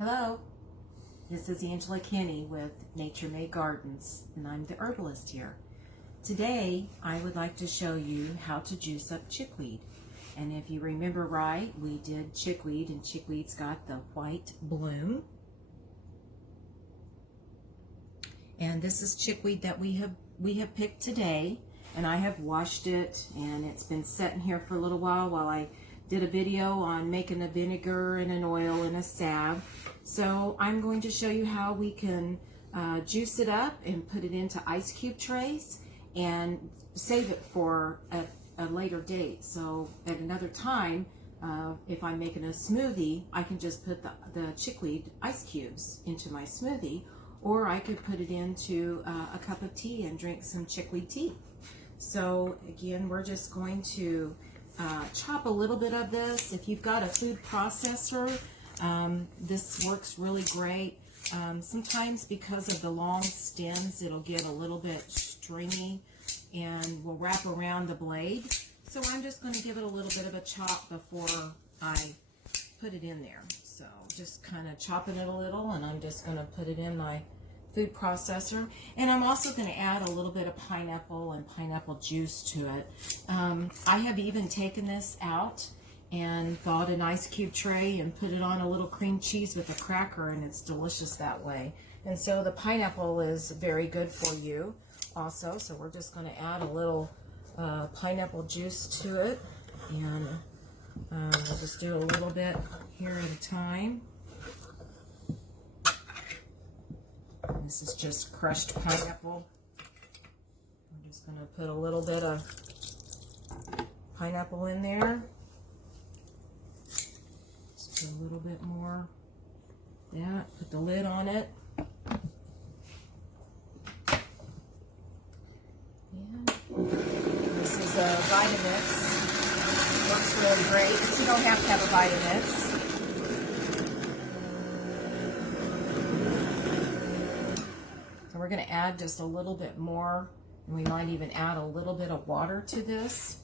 Hello, this is Angela Kinney with Nature Made Gardens, and I'm the herbalist here. Today, I would like to show you how to juice up chickweed. And if you remember right, we did chickweed, and chickweed's got the white bloom. And this is chickweed that we have picked today, and I have washed it, and it's been sitting here for a little while I did a video on making a vinegar and an oil and a salve. So I'm going to show you how we can juice it up and put it into ice cube trays and save it for a later date. So at another time, if I'm making a smoothie, I can just put the chickweed ice cubes into my smoothie, or I could put it into a cup of tea and drink some chickweed tea. So again, we're just going to chop a little bit of this. If you've got a food processor, this works really great. Sometimes because of the long stems, it'll get a little bit stringy and will wrap around the blade. So I'm just going to give it a little bit of a chop before I put it in there. So just kind of chopping it a little, and I'm just going to put it in my food processor. And I'm also going to add a little bit of pineapple and pineapple juice to it. I have even taken this out and bought an ice cube tray and put it on a little cream cheese with a cracker, and it's delicious that way. And so the pineapple is very good for you also. So we're just going to add a little pineapple juice to it, and we'll just do a little bit here at a time. This is just crushed pineapple. I'm just going to put a little bit of pineapple in there. Just put a little bit more of that. Put the lid on it. And this is a Vitamix. Works really great, but you don't have to have a Vitamix. We're going to add just a little bit more, and we might even add a little bit of water to this.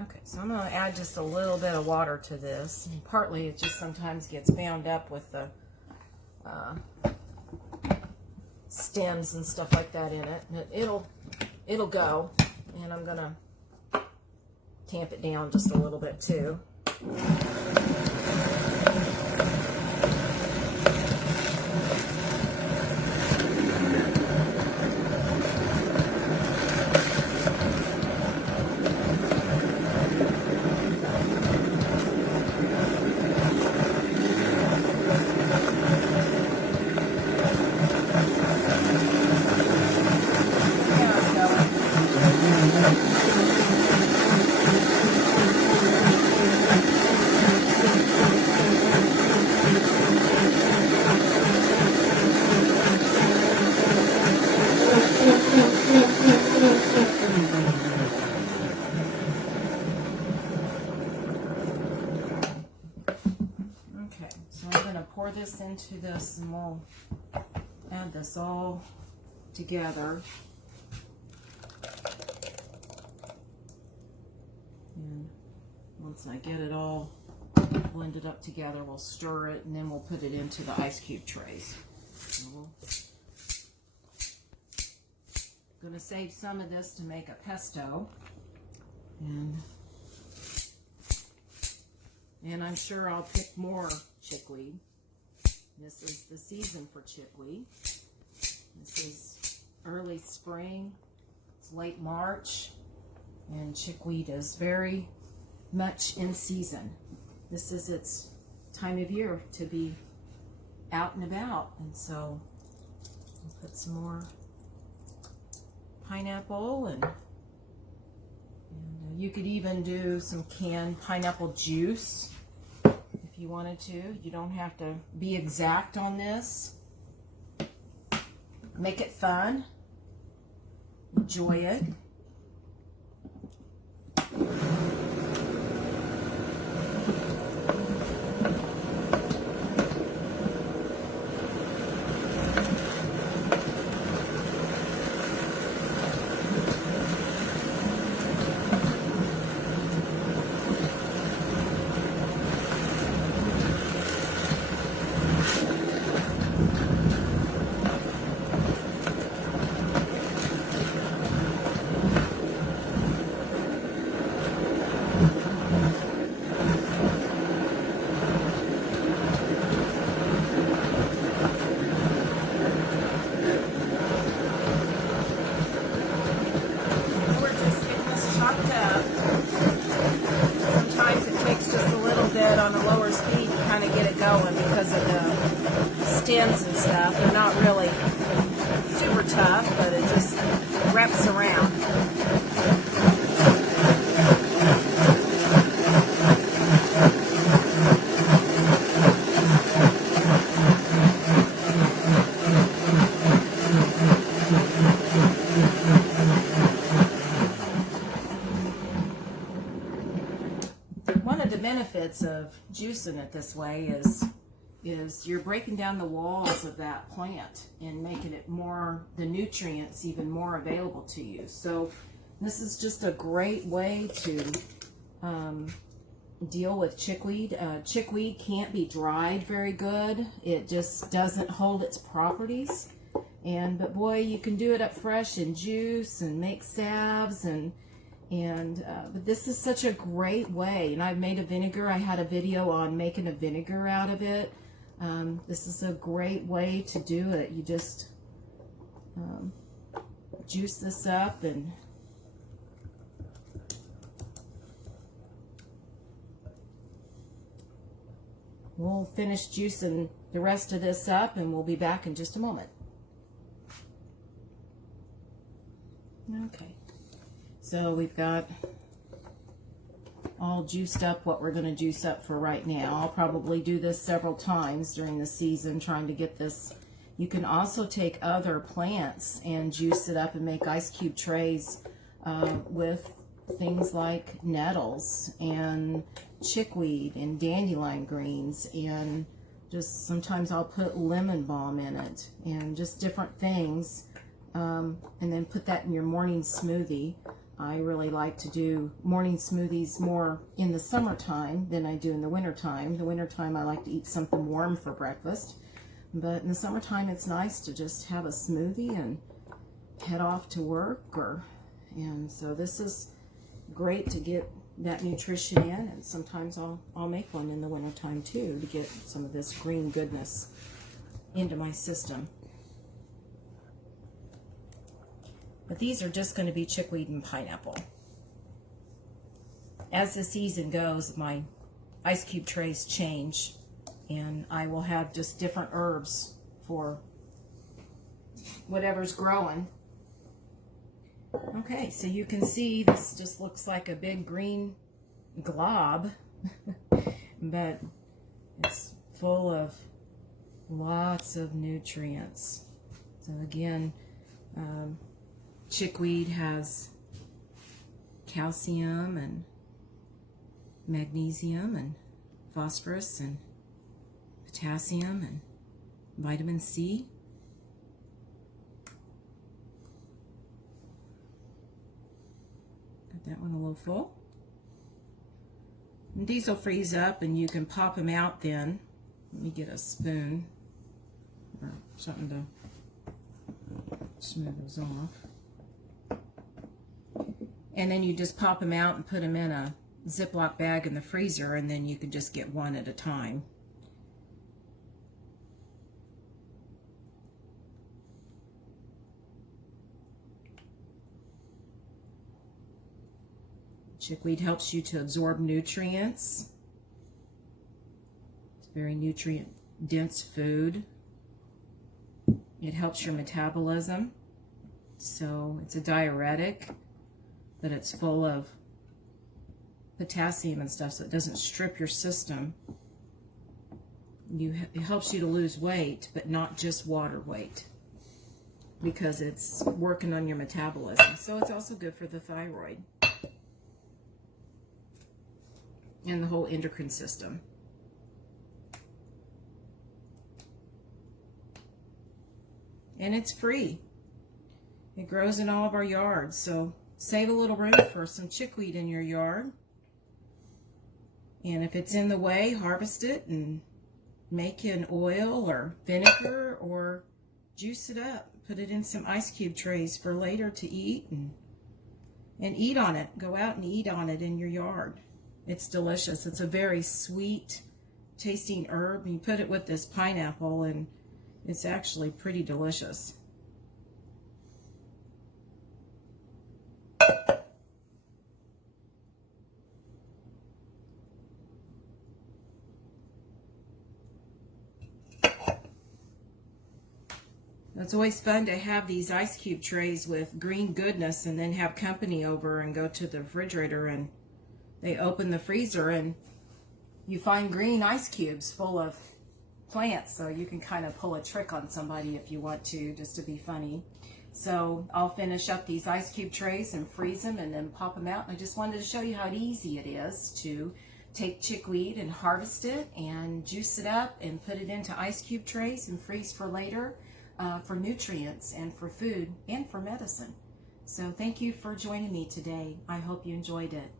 Okay, so I'm going to add just a little bit of water to this. And partly it just sometimes gets bound up with the stems and stuff like that in it. And it'll go, and I'm going to tamp it down just a little bit too. Pour this into this, and we'll add this all together. And once I get it all blended up together, we'll stir it, and then we'll put it into the ice cube trays. I'm going to save some of this to make a pesto, and I'm sure I'll pick more chickweed. This is the season for chickweed. This is early spring. It's late March, and chickweed is very much in season. This is its time of year to be out and about, and so I'll put some more pineapple, and you could even do some canned pineapple juice if you wanted to. You don't have to be exact on this. Make it fun. Enjoy it. stuff. They're not really super tough, but it just wraps around. One of the benefits of juicing it this way is you're breaking down the walls of that plant and making it more, the nutrients even more available to you. So this is just a great way to deal with chickweed. Chickweed can't be dried very good. It just doesn't hold its properties. But boy, you can do it up fresh in juice and make salves but this is such a great way. And I've made a vinegar. I had a video on making a vinegar out of it. This is a great way to do it. You just juice this up, and we'll finish juicing the rest of this up, and we'll be back in just a moment. Okay, so we've got all juiced up what we're going to juice up for right now. I'll probably do this several times during the season, trying to get this. You can also take other plants and juice it up and make ice cube trays with things like nettles and chickweed and dandelion greens, and just sometimes I'll put lemon balm in it and just different things, and then put that in your morning smoothie. I really like to do morning smoothies more in the summertime than I do in the wintertime. The wintertime I like to eat something warm for breakfast, but in the summertime it's nice to just have a smoothie and head off to work. And so this is great to get that nutrition in, and sometimes I'll make one in the wintertime too to get some of this green goodness into my system. But these are just going to be chickweed and pineapple. As the season goes, my ice cube trays change, and I will have just different herbs for whatever's growing. Okay, so you can see this just looks like a big green glob, but it's full of lots of nutrients. So again, chickweed has calcium and magnesium and phosphorus and potassium and vitamin C. Got that one a little full. And these will freeze up and you can pop them out then. Let me get a spoon or something to smooth those off. And then you just pop them out and put them in a Ziploc bag in the freezer, and then you can just get one at a time. Chickweed helps you to absorb nutrients. It's very nutrient-dense food. It helps your metabolism. So it's a diuretic, but it's full of potassium and stuff, so it doesn't strip your system. It helps you to lose weight, but not just water weight, because it's working on your metabolism. So it's also good for the thyroid and the whole endocrine system. And it's free. It grows in all of our yards, so save a little room for some chickweed in your yard. And if it's in the way, harvest it and make an oil or vinegar or juice it up. Put it in some ice cube trays for later to eat, and eat on it. Go out and eat on it in your yard. It's delicious. It's a very sweet tasting herb. You put it with this pineapple and it's actually pretty delicious. It's always fun to have these ice cube trays with green goodness and then have company over and go to the refrigerator and they open the freezer and you find green ice cubes full of plants. So you can kind of pull a trick on somebody if you want to, just to be funny. So I'll finish up these ice cube trays and freeze them and then pop them out. I just wanted to show you how easy it is to take chickweed and harvest it and juice it up and put it into ice cube trays and freeze for later for nutrients and for food and for medicine. So thank you for joining me today. I hope you enjoyed it.